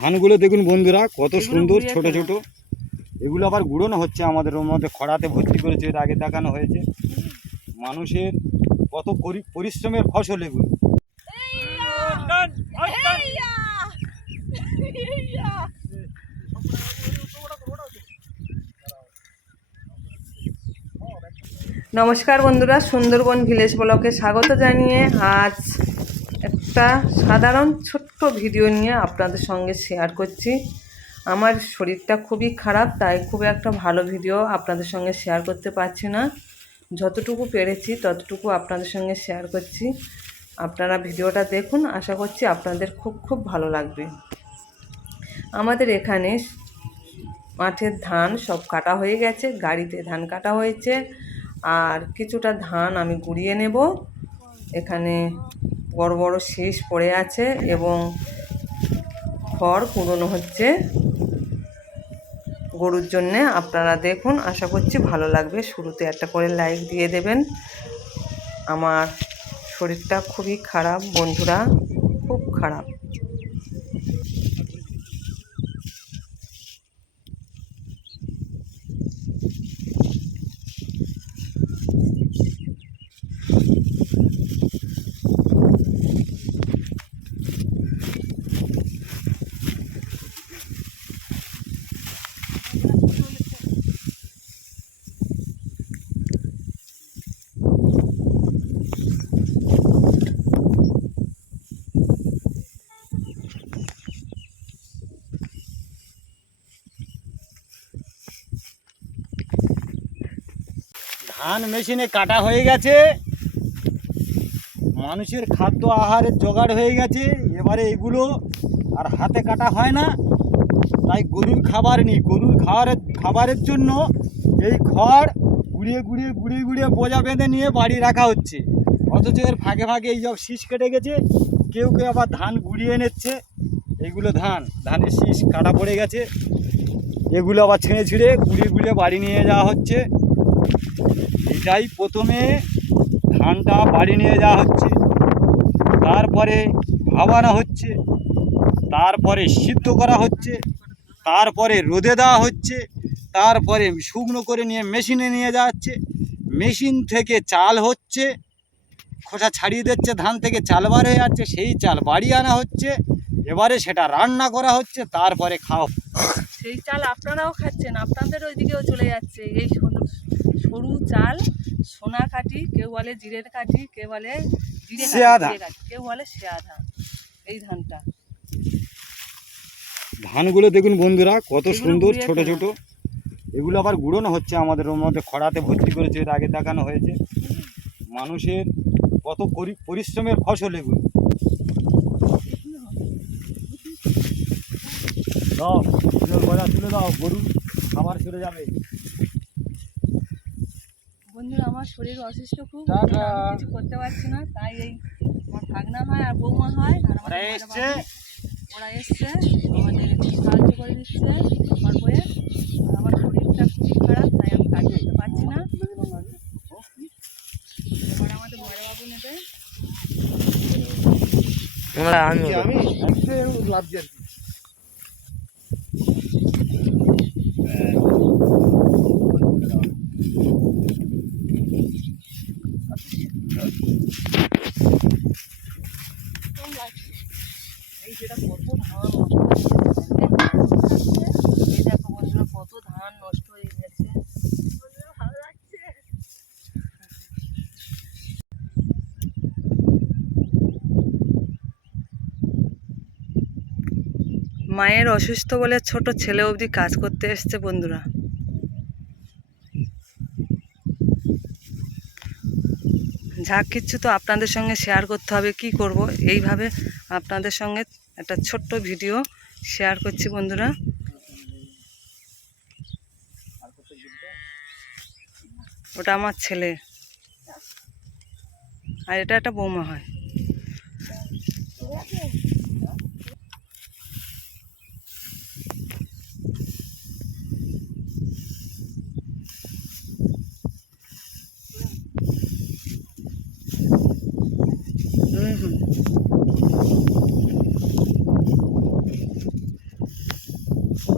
ধানগুলো দেখুন বন্ধুরা কত সুন্দর ছোট ছোট। এগুলো আবার গুঁড়োনো হচ্ছে আমাদের ওর মধ্যে খড়াতে ভর্তি করেছে এর আগে দেখানো হয়েছে। মানুষের কত পরি- পরিশ্রমের ফসল এগুলো। নমস্কার বন্ধুরা সুন্দরবন ভিলেজ ব্লকে স্বাগত জানিয়ে আজ একটা সাধারণ ছোট্ট ভিডিও নিয়ে আপনাদের সঙ্গে শেয়ার করছি। আমার শরীরটা খুবই খারাপ, তাই খুব একটা ভালো ভিডিও আপনাদের সঙ্গে শেয়ার করতে পারছি না। যতটুকু পেরেছি ততটুকু আপনাদের সঙ্গে শেয়ার করছি। আপনারা ভিডিওটা দেখুন, আশা করছি আপনাদের খুব খুব ভালো লাগবে। আমাদের এখানে মাঠের ধান সব কাটা হয়ে গেছে, গাড়িতে ধান কাটা হয়েছে। আর কিছুটা ধান আমি গুঁড়িয়ে নেব। এখানে বড় বড় শীষ পড়ে আছে এবং খড় কুড়োনো হচ্ছে। গরুর জন্যে আপনারা দেখুন, আশা করছি ভালো লাগবে। শুরুতে একটা করে লাইক দিয়ে দেবেন। আমার শরীরটা খুবই খারাপ, বন্ধুরা, খুব খারাপ। ধান মেশিনে কাটা হয়ে গেছে। মানুষের খাদ্য আহারের জোগাড় হয়ে গেছে। এবারে এগুলো আর হাতে কাটা হয় না। তাই গরুর খাবার নেই। গরুর খাবারের খাবারের জন্য এই খড় গুড়িয়ে গুড়িয়ে গুড়িয়ে গুড়িয়ে বোঝা বেঁধে নিয়ে বাড়ি রাখা হচ্ছে। অথচ এর ফাঁকে ফাঁকে এই সব শীষ কেটে গেছে। কেউ কেউ আবার ধান গুড়িয়ে নিচ্ছে। এগুলো ধান, ধানের শীষ কাটা পড়ে গেছে। এগুলো আবার ছিঁড়ে ছিঁড়ে গুড়িয়ে গুড়িয়ে বাড়ি নিয়ে যাওয়া হচ্ছে। এটাই প্রথমে ধানটা বাড়ি নিয়ে যাওয়া হচ্ছে। তারপরে ভাবানো হচ্ছে। তারপরে সিদ্ধ করা হচ্ছে। তারপরে রোদে দেওয়া হচ্ছে। তারপরে শুকনো করে নিয়ে মেশিনে নিয়ে যাওয়া হচ্ছে। মেশিন থেকে চাল হচ্ছে। খোসা ছাড়িয়ে দিচ্ছে, ধান থেকে চাল বার হয়ে যাচ্ছে। সেই চাল বাড়ি আনা হচ্ছে। এবারে সেটা রান্না করা হচ্ছে। তারপরে খাওয়া সেই চাল আপনারাও খাচ্ছেন আপনাদের ওইদিকেও চলে যাচ্ছে। এই সরু সরু চাল সোনা কাঠি কেউ বলে জিরের কাঠি কেউ বলে জিরে কেউ বলে শেয়া ধান এই ধানটা। ধানগুলো দেখুন বন্ধুরা কত সুন্দর ছোট ছোট। এগুলো আবার গুঁড়োনো হচ্ছে আমাদের ওর মধ্যে খড়াতে ভর্তি করেছে এর আগে দেখানো হয়েছে। মানুষের কত পরি- পরিশ্রমের ফসল এগুলো। দাও তুলে দাও গরু খাবার সরে যাবে। বন্ধুরা আমার শরীর অসুস্থ খুব কিছু করতে পারছি না তাই এই আমার ভাগনা হয় আর বৌমা হয় আর ওরা এসছে। বাবু, ওরা এসছে আমাদের সাহায্য করে দিচ্ছে আমার শরীরটা খুবই খারাপ তাই আমি কাজ করতে পারছি না। এবার আমাদের বড় বাবু নেবে। আমি লাভ দিয়ে এই যেটা কত ধান নষ্ট হয়ে গেছে। এই দেখো বন্ধুরা কত ধান নষ্ট হয়ে গেছে ভালো লাগছে মায়ের অসুস্থ বলে ছোট ছেলে অবধি কাজ করতে এসছে বন্ধুরা। যা কিছু তো আপনাদের সঙ্গে শেয়ার করতে হবে, কি করব? এইভাবে আপনাদের সঙ্গে একটা ছোট্ট ভিডিও শেয়ার করছি বন্ধুরা। ওটা আমার ছেলে। আর এটা একটা বৌমা হয়।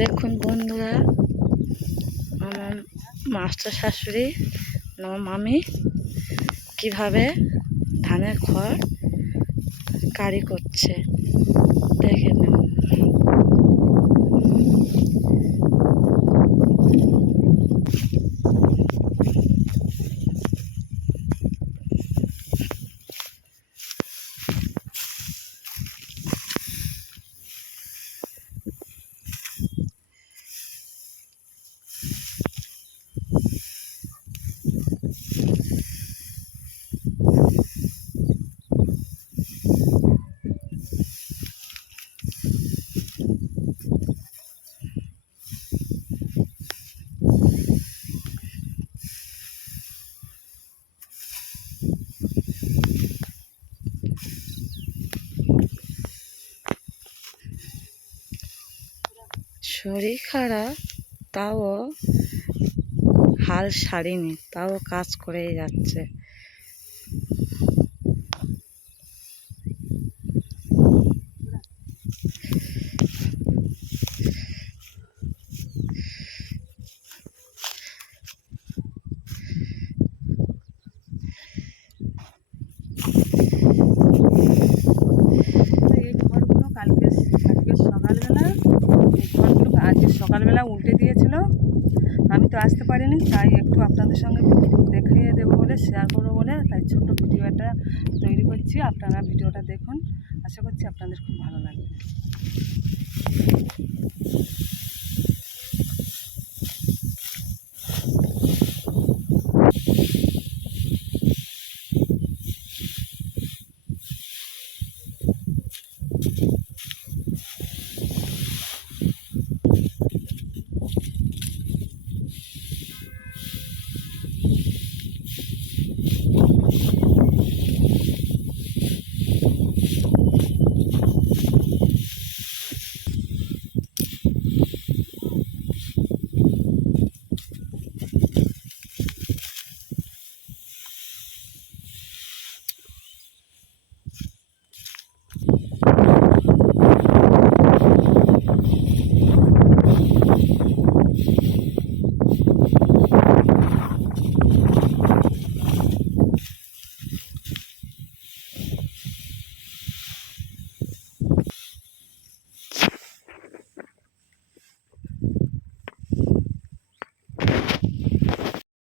দেখুন বন্ধুরা আমার মাস্টার শাশুড়ি আমার মামি কীভাবে ধানের খড় কারি করছে। দেখে শরীর খারাপ তাও হাল ছাড়িনি তাও কাজ করেই যাচ্ছে। তো আসতে পারিনি, তাই একটু আপনাদের সঙ্গে দেখিয়ে দেবো বলে শেয়ার করব বলে, তাই ছোট্ট ভিডিওটা তৈরি করছি। আপনারা ভিডিওটা দেখুন। আশা করছি আপনাদের খুব ভালো লাগবে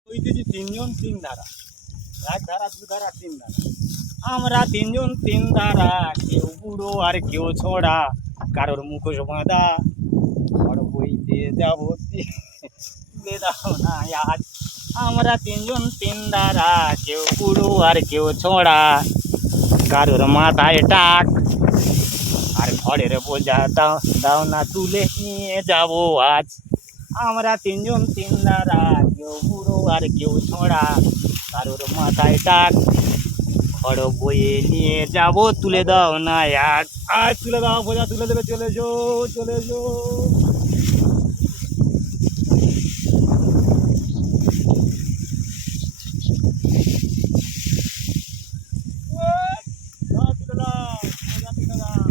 ওই দিদি তিনজন তিন ধারা। এক ধারা, দু ধারা, তিন ধারা। আমরা তিনজন তিন ধারা, কেউ বুড়ো আর কেউ ছোড়া, কারোর মুখোশ বাঁধা। ঘর বইতে যাব দাও না আজ। আমরা তিনজন তিন ধারা, কেউ বুড়ো আর কেউ ছোড়া, কারোর মাথায় টাক। আর ঘরের বোঝা দাও দাও না তুলে নিয়ে যাব আজ। আমরা তিনজন তিন দাঁড়া কেউ বুড়ো আর কেউ ছোঁড়া কারোর মাথায় টাক। খড় বইয়ে নিয়ে যাব, তুলে দাও না এক আর তুলে দাও, বোঝা, তুলে দেবে, চলে যো চলে যো দাও, তুলে দাও, বোঝা তুলে দাও।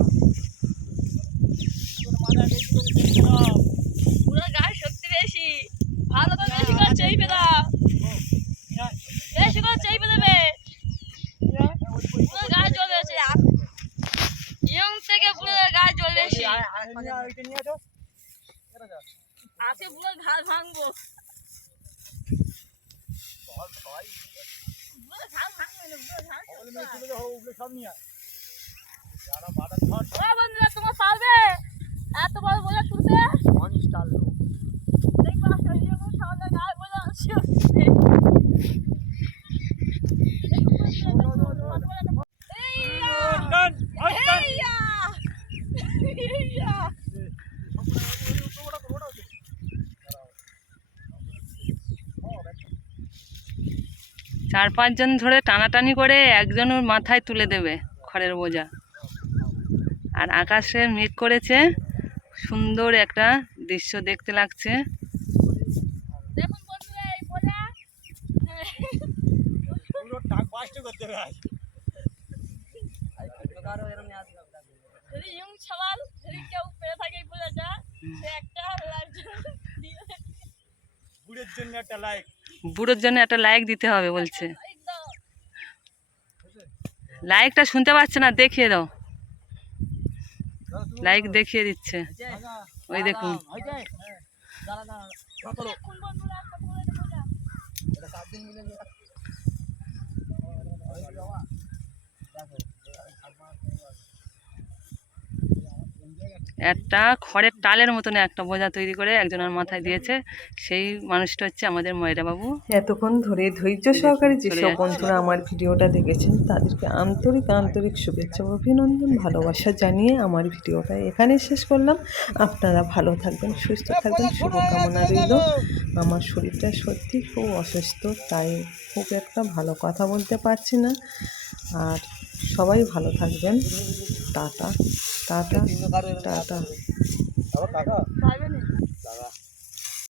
তোর মাথায় নেই কি করে তুলে দাও? পুরো গায়ে শক্তি বেশি ভালো করে বেশি করে চেপে দাও বেশি করে চেপে দেবে পুরো গায়ে জল বেশি ইয়ং থেকে পুরো গায়ে জল বেশি আজকে পুরো ঘাড় ভাঙবো। বন্ধুরা তোমার পারবে? এত বড় বোঝা তুলতে দেখবা এরকম সবাই গায়ে বোঝা চার পাঁচজন ধরে টানাটানি করে একজন ওর মাথায় তুলে দেবে খড়ের বোঝা। আর আকাশে মেঘ করেছে সুন্দর একটা দৃশ্য দেখতে লাগছে। জন্য একটা লাইক বুড়োর জন্য একটা লাইক দিতে হবে বলছে লাইকটা শুনতে পাচ্ছে না দেখিয়ে দাও লাইক দেখিয়ে দিচ্ছে ওই দেখুন কোন বন্ধুরা একটা খড়ের টালের মতন একটা বোঝা তৈরি করে একজনের মাথায় দিয়েছে। সেই মানুষটা হচ্ছে আমাদের ময়রা বাবু এতক্ষণ ধরে ধৈর্য সহকারে যেসব বন্ধুরা আমার ভিডিওটা দেখেছেন তাদেরকে আন্তরিক আন্তরিক শুভেচ্ছা ও অভিনন্দন ভালোবাসা জানিয়ে আমার ভিডিওটা এখানে শেষ করলাম। আপনারা ভালো থাকবেন সুস্থ থাকবেন শুভকামনা রইল। আমার শরীরটা সত্যি খুব অসুস্থ তাই খুব একটা ভালো কথা বলতে পারছি না। আর সবাই ভালো থাকবেন। টাটা। Tata tata.